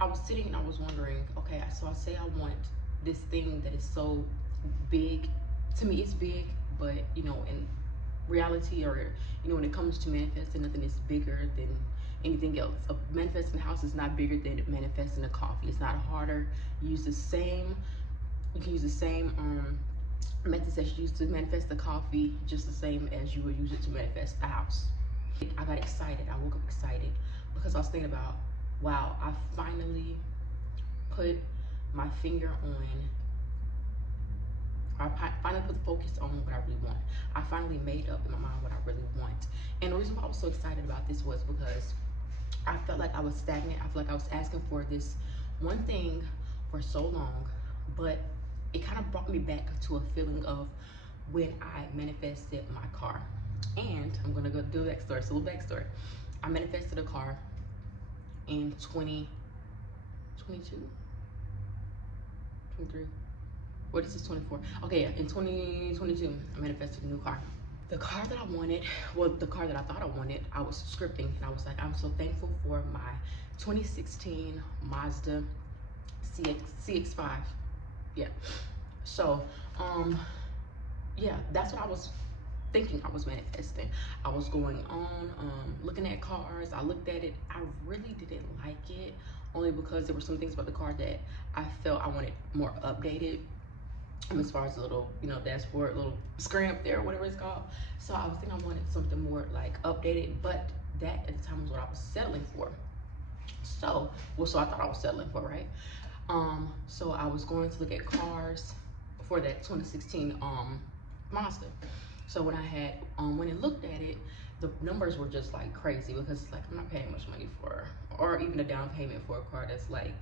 I was sitting and I was wondering, okay, so I say I want this thing that is so big. To me, it's big, but you know, in reality, or you know, when it comes to manifesting, nothing is bigger than anything else. A manifesting house is not bigger than manifesting a coffee. It's not harder. You use the same. You can use the same methods that you use to manifest the coffee, just the same as you would use it to manifest a house. I got excited. I woke up excited because I was thinking about, wow, I finally put my finger on, I finally put the focus on what I really want. I finally made up in my mind what I really want. And the reason why I was so excited about this was because I felt like I was stagnant. I felt like I was asking for this one thing for so long, but it kind of brought me back to a feeling of when I manifested my car. And I'm gonna go do the backstory. So a little backstory. I manifested a car in 2022, 23. What is this, 24? Okay, yeah, in 2022, I manifested a new car. The car that I wanted, well, the car that I thought I wanted, I was scripting, and I was like, I'm so thankful for my 2016 Mazda CX-5. Yeah. So, yeah, that's what I was thinking I was manifesting. I was going on, looking at cars. I looked at it. I really didn't like it, only because there were some things about the car that I felt I wanted more updated. As far as a little, you know, dashboard, little screen up there, whatever it's called. So I was thinking I wanted something more like updated, but that at the time was what I was settling for. So, well, so I thought I was settling for, right? So I was going to look at cars for that 2016 Mazda. So when I had when it looked at it, the numbers were just like crazy, because like I'm not paying much money for, or even a down payment for a car that's like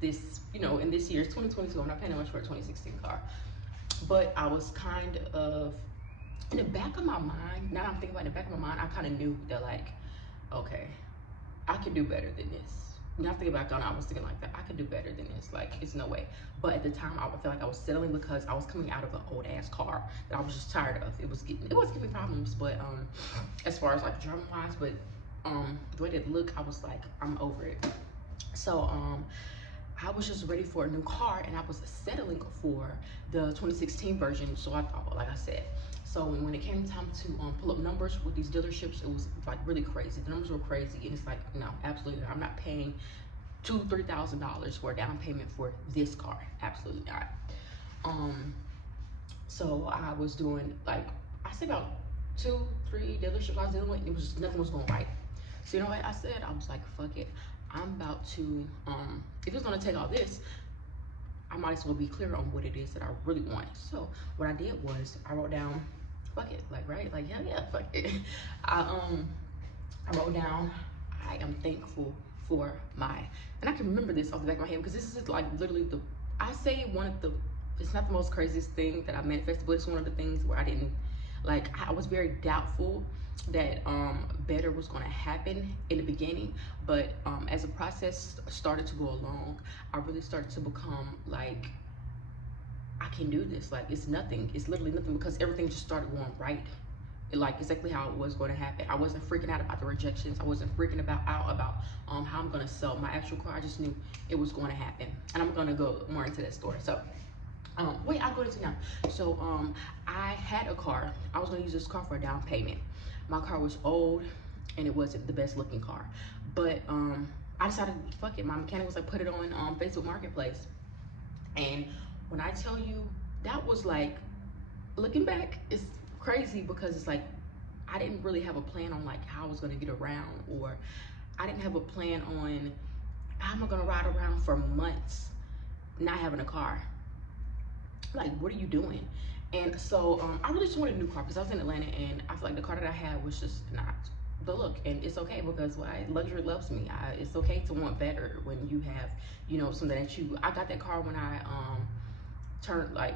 this, you know, in this year's 2022, I'm not paying that much for a 2016 car. But I was kind of, in the back of my mind, now I'm thinking about it, in the back of my mind, I kind of knew that like, okay, I could do better than this. Now thinking back on it, I was thinking like that, I could do better than this, like it's no way. But at the time, I felt like I was settling because I was coming out of an old ass car that I was just tired of. It was giving me problems, but as far as like drama wise, but the way it looked, I was like, I'm over it. So I was just ready for a new car, and I was settling for the 2016 version. So I thought, like I said, so when it came time to pull up numbers with these dealerships, it was like really crazy. The numbers were crazy, and it's like, no, absolutely, I'm not paying $2,000-$3,000 for a down payment for this car. Absolutely not. So I was doing like, I say about 2-3 dealerships I was dealing with, and it was just nothing was going right. So you know what I said? I was like, fuck it. I'm about to, if it's gonna take all this, I might as well be clear on what it is that I really want. So what I did was I wrote down, fuck it, like, right? Like, hell yeah, fuck it. I wrote down, I am thankful for my, and I can remember this off the back of my head, because this is like literally the, I say one of the, it's not the most craziest thing that I manifested, but it's one of the things where I didn't, like, I was very doubtful that better was going to happen in the beginning, but as the process started to go along, I really started to become like, I can do this. Like, it's nothing, it's literally nothing, because everything just started going right, like exactly how it was going to happen. I wasn't freaking out about the rejections. I wasn't freaking out about how I'm going to sell my actual car. I just knew it was going to happen, and I'm going to go more into that story. So wait, I'll go into now. So I had a car. I was gonna use this car for a down payment. My car was old, and it wasn't the best looking car. But I decided, fuck it. My mechanic was like, put it on Facebook Marketplace. And when I tell you, that was like, looking back, it's crazy, because it's like, I didn't really have a plan on like how I was gonna get around, or I didn't have a plan on how am I gonna ride around for months not having a car. Like, what are you doing? And so I really just wanted a new car, because I was in Atlanta, and I feel like the car that I had was just not the look. And it's okay, because why? Luxury loves me. It's okay to want better when you have, you know, something that you, I got that car when I turned like,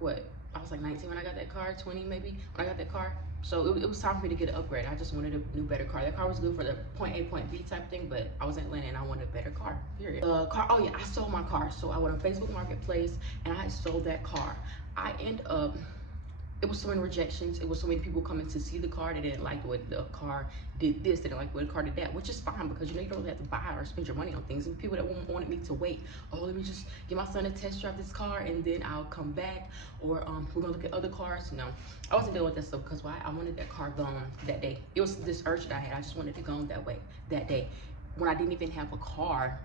what, I was like 19 when I got that car, 20 maybe when I got that car. So it was time for me to get an upgrade. I just wanted a new, better car. That car was good for the point A, point B type thing, but I was in Atlanta and I wanted a better car, period. The car, oh yeah, I sold my car. So I went on Facebook Marketplace and I sold that car. I end up it was so many rejections. It was so many people coming to see the car. They didn't like what the car did this. They didn't like what the car did that, which is fine because you know you don't have to buy or spend your money on things. And people that wanted me to wait, oh, let me just get my son to test drive this car and then I'll come back, or we're gonna look at other cars. No, I wasn't dealing with that stuff because why? I wanted that car gone that day. It was this urge that I had. I just wanted it gone that day. When I didn't even have a car,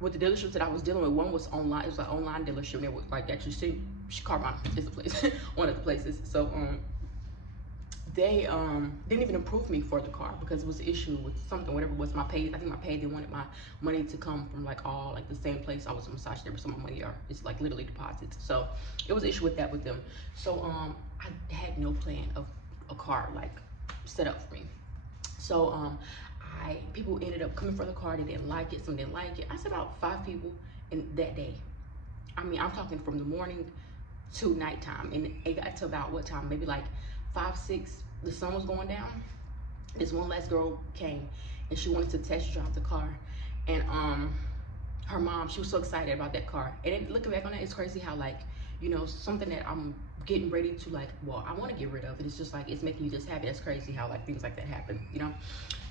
with the dealerships that I was dealing with, one was online. It was an online dealership. And it was like actually Carvana is the place, one of the places. So they didn't even approve me for the car because it was an issue with something, whatever it was. My pay, I think my pay, they wanted my money to come from like all like the same place. I was a massage therapist, so my money it's like literally deposits. So it was an issue with that with them. So I had no plan of a car like set up for me. So people ended up coming for the car. They didn't like it, some didn't like it. I said about 5 people in that day. I mean, I'm talking from the morning to nighttime, and it got to about what time? Maybe like 5, 6. The sun was going down. This one last girl came, and she wanted to test drive the car, and her mom, she was so excited about that car. And then looking back on it, it's crazy how like, you know, something that I'm getting ready to like, well, I want to get rid of it. It's just like, it's making you just happy. That's crazy how like things like that happen, you know?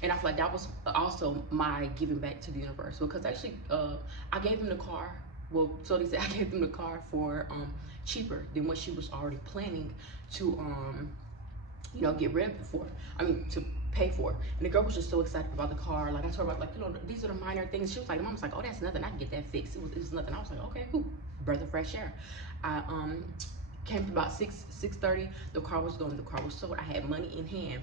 And I feel like that was also my giving back to the universe, because actually I gave them the car. Well, so they said I gave them the car for cheaper than what she was already planning to you know, get rid of it for. I mean, to pay for. And the girl was just so excited about the car. Like I told her about, like, you know, these are the minor things. She was like, the mom was like, oh, that's nothing. I can get that fixed. It was nothing. I was like, okay, cool. Breath of fresh air. I came to about 6:30. The car was gone. The car was sold. I had money in hand.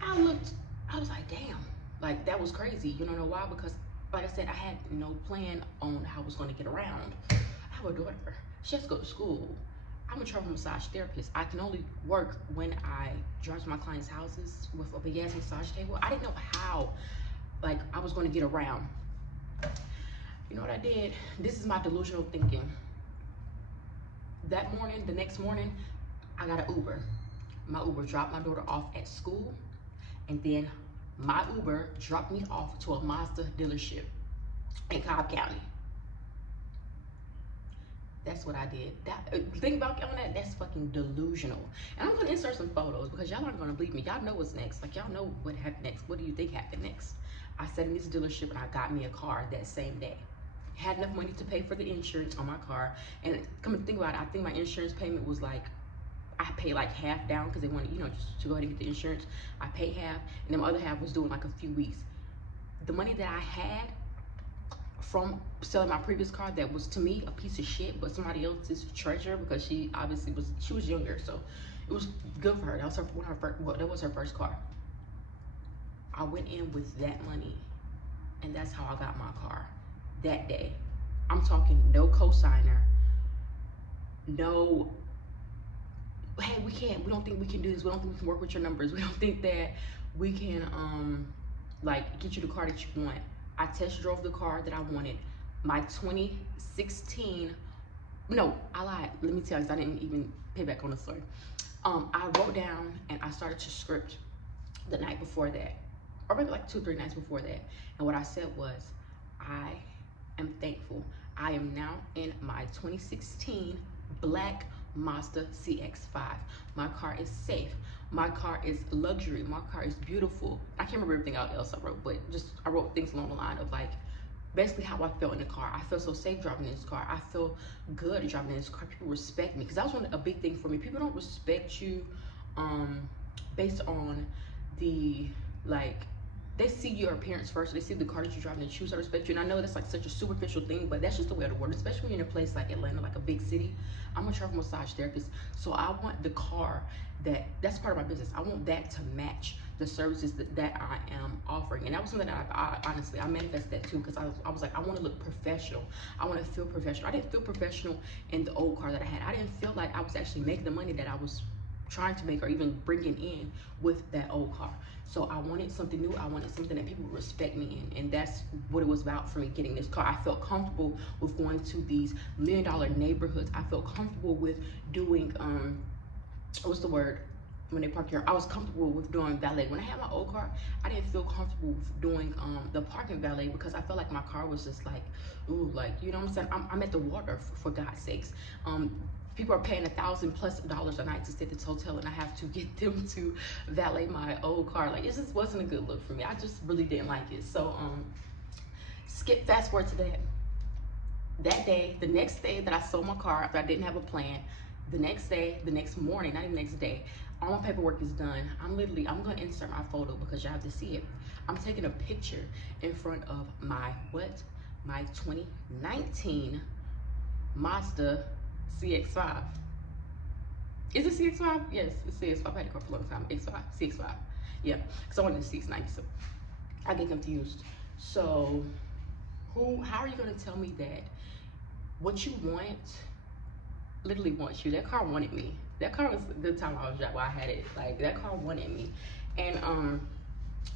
I looked. I was like, damn. Like that was crazy. You don't know why? Because like I said, I had no plan on how I was going to get around. I have a daughter. She has to go to school. I'm a travel massage therapist. I can only work when I drive to my clients' houses with a big ass massage table. I didn't know how, like, I was going to get around. You know what I did? This is my delusional thinking. That morning, the next morning, I got an Uber. My Uber dropped my daughter off at school, and then my Uber dropped me off to a Mazda dealership in Cobb County. That's what I did. Think about on that. That's fucking delusional. And I'm gonna insert some photos because y'all aren't gonna believe me. Y'all know what's next. Like y'all know what happened next. What do you think happened next? I sat in this dealership and I got me a car that same day. Had enough money to pay for the insurance on my car. And come and think about it, I think my insurance payment was like, I paid like half down because they wanted, you know, just to go ahead and get the insurance. I paid half, and then my other half was doing like a few weeks. The money that I had from selling my previous car, that was to me a piece of shit, but somebody else's treasure, because she obviously was younger, so it was good for her. That was that was her first car. I went in with that money, and that's how I got my car that day. I'm talking no cosigner, no, hey, we don't think we can do this. We don't think we can work with your numbers. We don't think that we can like get you the car that you want. I test drove the car that I wanted. My 2016, no, I lied. Let me tell you, I didn't even pay back on the story. I wrote down and I started to script the night before that, or maybe like 2-3 nights before that. And what I said was, I am thankful. I am now in my 2016 black Mazda CX-5. My car is safe. My car is luxury. My car is beautiful. I can't remember everything else I wrote, but just I wrote things along the line of like basically how I felt in the car. I feel so safe driving in this car. I feel good driving in this car. People respect me, because that was a big thing for me. People don't respect you based on the, like, they see your appearance first. They see the car that you're driving and choose to respect you. And I know that's like such a superficial thing, but that's just the way of the world, especially when you're in a place like Atlanta, like a big city. I'm a travel massage therapist, so I want the car that's part of my business. I want that to match the services that I am offering. And that was something that I honestly, I manifested that too, because I was like, I want to look professional. I want to feel professional. I didn't feel professional in the old car that I had. I didn't feel like I was actually making the money that I was trying to make, or even bringing in with that old car. So I wanted something new. I wanted something that people would respect me in, and that's what it was about for me getting this car. I felt comfortable with going to these $1 million neighborhoods. I felt comfortable with doing what's the word when they park here? I was comfortable with doing valet. When I had my old car, I didn't feel comfortable with doing the parking valet, because I felt like my car was just like, ooh, like, you know what I'm saying? I'm at the water, for God's sakes. People are paying $1,000+ a night to stay at this hotel, and I have to get them to valet my old car. Like, it just wasn't a good look for me. I just really didn't like it. So fast forward to that day, the next day that I sold my car after I didn't have a plan. The next day, the next morning, not even the next day, all my paperwork is done. I'm gonna insert my photo because y'all have to see it. I'm taking a picture in front of my 2019 Mazda CX-5. Is it CX-5? Yes, it's CX-5. I've had a car for a long time. X5, CX-5. Yeah, because I wanted the CX-90, so I get confused. So, how are you gonna tell me that what you want literally wants you? That car wanted me. That car was the time I was driving. I had it. Like, that car wanted me. And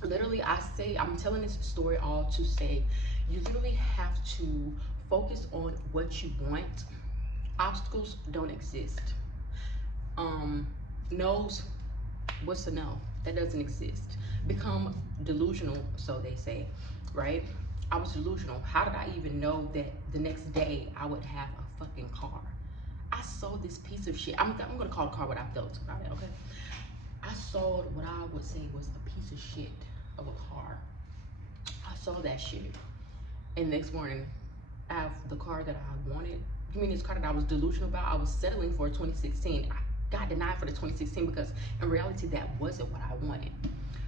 literally, I'm telling this story all to say, you literally have to focus on what you want. Obstacles don't exist. No's, what's a no? That doesn't exist. Become delusional, so they say, right? I was delusional. How did I even know that the next day I would have a fucking car? I sold this piece of shit. I'm gonna call the car what I felt about it, okay? I sold what I would say was a piece of shit of a car. I sold that shit. And next morning, I have the car that I wanted. You mean this car that I was delusional about? I was settling for a 2016. I got denied for the 2016 because in reality, that wasn't what I wanted.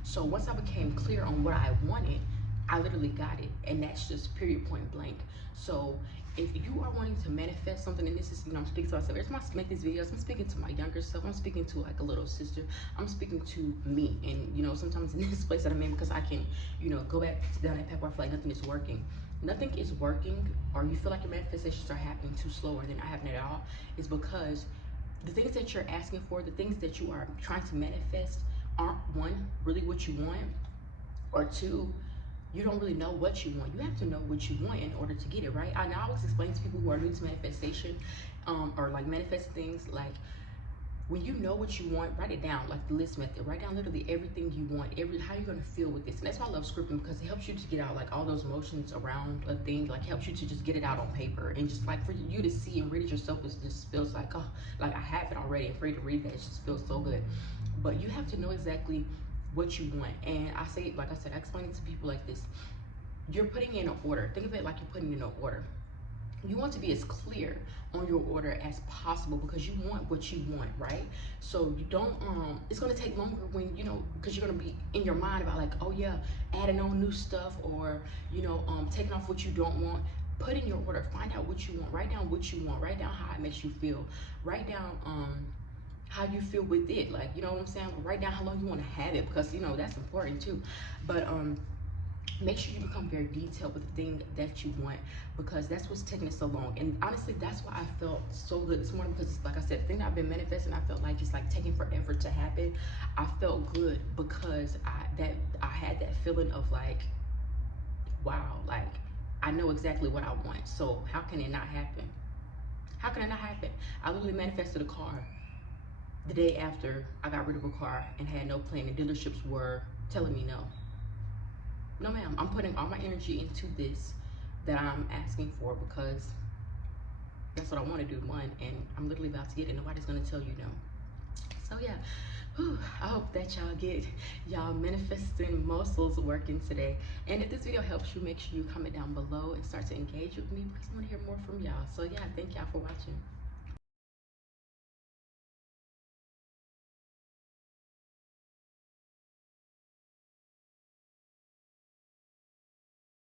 So once I became clear on what I wanted, I literally got it. And that's just period, point blank. So if you are wanting to manifest something, and this is, I'm speaking to myself. Every time I make these videos, I'm speaking to my younger self. I'm speaking to like a little sister. I'm speaking to me. And, sometimes in this place that I'm in, because I can, go back down that path where I feel like nothing is working. Nothing is working, or you feel like your manifestations are happening too slow or they're not happening at all, is because the things that you're asking for, the things that you are trying to manifest aren't, one, really what you want, or two, you don't really know what you want. You have to know what you want in order to get it, right? I always explain to people who are new to manifestation, or like manifest things, like when you know what you want, write it down, like the list method. Write down literally everything you want, how you're gonna feel with this. And that's why I love scripting, because it helps you to get out like all those emotions around a thing, like helps you to just get it out on paper, and just like for you to see and read it yourself, it just feels like, oh, like I have it already, and for you to read that, it just feels so good. But you have to know exactly what you want. And I say, like I said, I explain it to people like this. You're putting in an order. Think of it like you're putting in an order. You want to be as clear on your order as possible because you want what you want, right? So you don't, it's gonna take longer when, because you're gonna be in your mind about like, oh yeah, adding on new stuff, or, taking off what you don't want. Put in your order, find out what you want, write down what you want, write down how it makes you feel, write down, how you feel with it, like, you know what I'm saying? Write down how long you want to have it, because that's important too. But make sure you become very detailed with the thing that you want, because that's what's taking it so long. And honestly, that's why I felt so good this morning, because like I said, the thing that I've been manifesting, I felt like it's like taking forever to happen. I felt good because I had that feeling of like, wow, like I know exactly what I want, so how can it not happen? How can it not happen? I literally manifested a car the day after I got rid of a car and had no plan, and dealerships were telling me no. No ma'am, I'm putting all my energy into this that I'm asking for, because that's what I want to do, one, and I'm literally about to get it. Nobody's going to tell you no. So yeah, I hope that y'all get y'all manifesting muscles working today. And if this video helps you, make sure you comment down below and start to engage with me, because I want to hear more from y'all. So yeah, thank y'all for watching.